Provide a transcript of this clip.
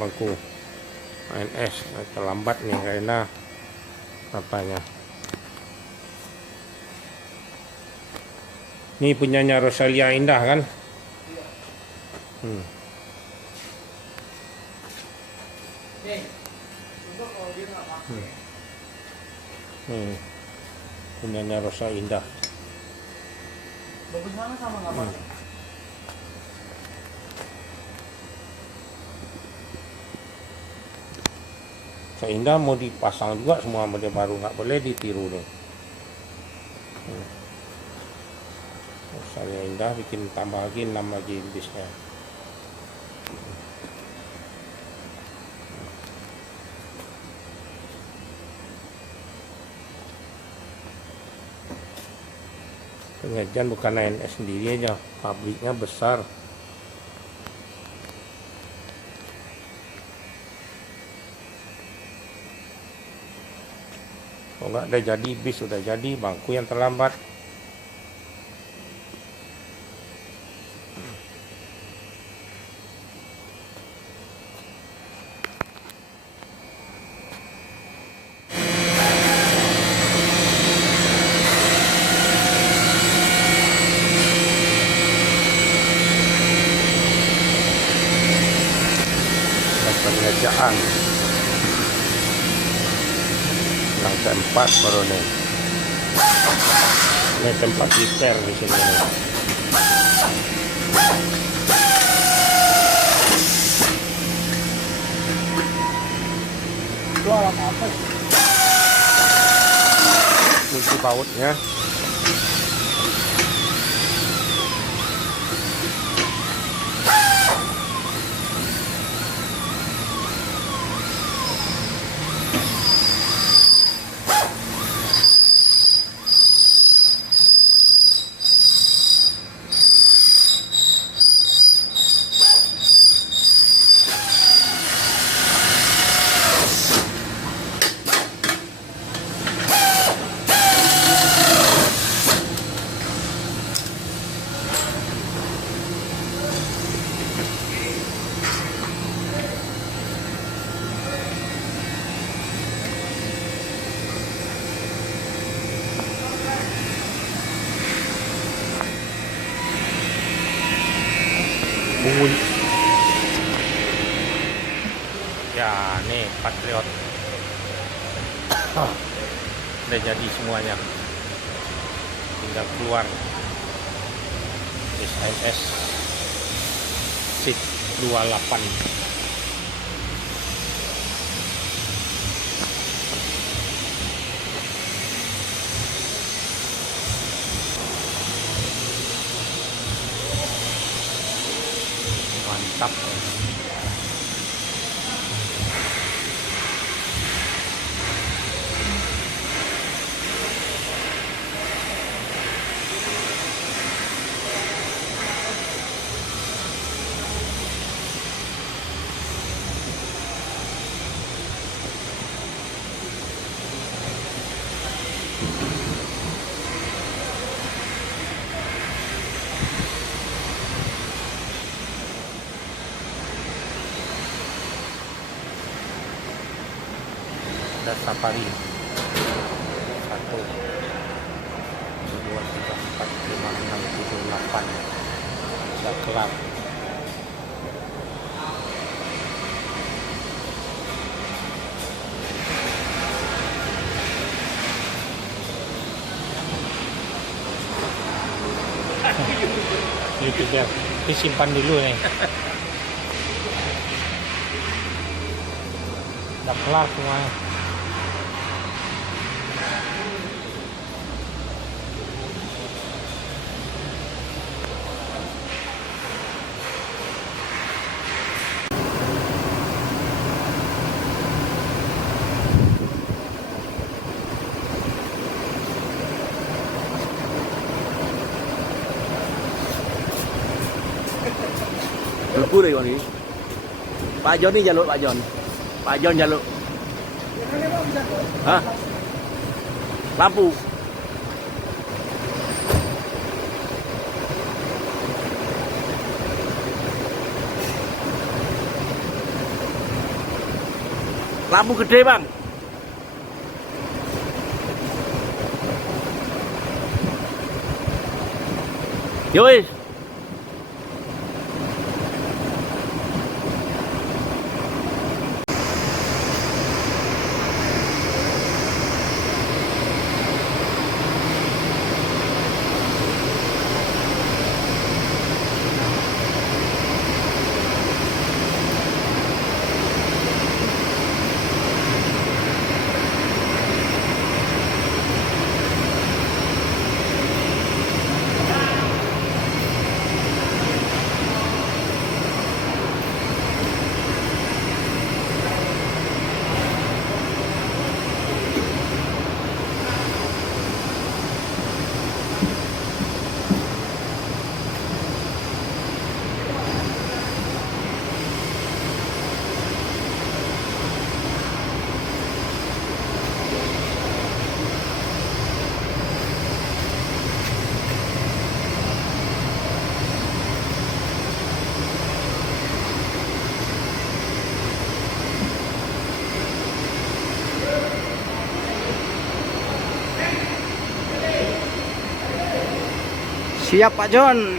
bangku ANS. Terlambat nih karena apanya. Ini punyanya Rosalia Indah kan? Punyanya Rosa Indah. Bagus banget sama nggak pakai. Rosa Indah mau dipasang juga semua model baru, nggak boleh ditiru nih. Rosa Indah bikin tambah lagi 6 lagi bisnya. Penyajian bukan ANS sendiri aja, pabriknya besar. Kalau nggak ada jadi bis, sudah jadi bangku yang terlambat. Pengerjaan yang keempat baru nih. Ini tempat repair di sini nih. Itu alat apa? Kunci bautnya. Bunyi. Ya, nih Patriot. Udah jadi semuanya. Tinggal keluar. ANS SID 28. Mantap. Ada Safari 1 2 3 4 5 6 7 8 sudah kelar. YouTuber disimpan dulu nih. Udah kelar semuanya. Lempu deh ini. Pak Jon ni jaluk Pak Jon. Pak Jon jaluk. Hah? Lampu. Lampu gede bang. Yo wis. Siap Pak Jon.